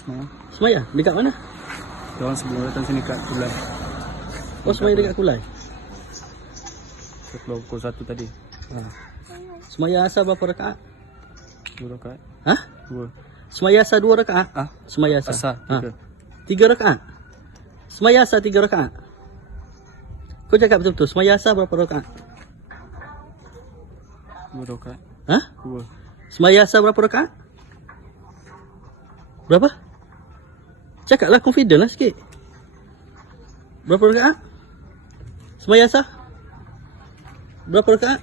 Semua. Semaya? Dekat mana? Diorang sebelum datang sini kat Kulai. Oh, semaya dekat Kulai. Keluar pukul 1 tadi. Ha. Semaya asar berapa rakaat? 2 rakaat. Ha? 2. Semaya asar 2 rakaat? Ah, Semaya asar. asar 3. 3 rakaat. Semaya asar 3 rakaat. Kau cakap betul-betul. Semaya asar berapa rakaat? 2 rakaat. Ha? 2. Semaya asar berapa rakaat? Berapa? Cakaplah confident lah sikit. Berapa rakaat? Semaya asar? Berapa rakaat?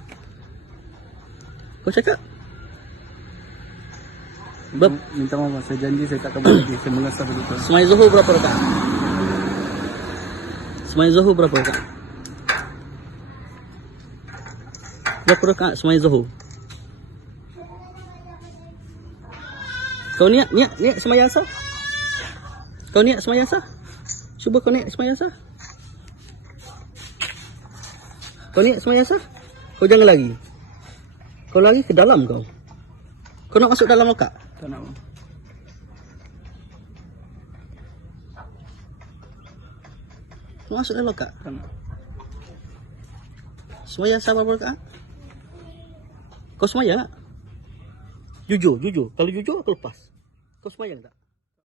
Kau cakap? Minta maaf, saya janji saya tak akan buat lagi. Saya mengasah betul. Semaya Zuhur berapa rakaat? Semaya Zuhur berapa rakaat? Berapa rakaat semaya Zuhur? Kau niat semaya asar? Kau niat semaya asar? Cuba kau niat semaya asar. Kau niat semaya asar? Kau jangan lari. Kau lari ke dalam kau. Kau nak masuk dalam lokak? Tak nak. Kau masuk dalam lokak? Tak nak. Semaya asar berapa rakaat? Kau semaya tak? Jujur. Kalau jujur aku lepas. Kau semayang tak?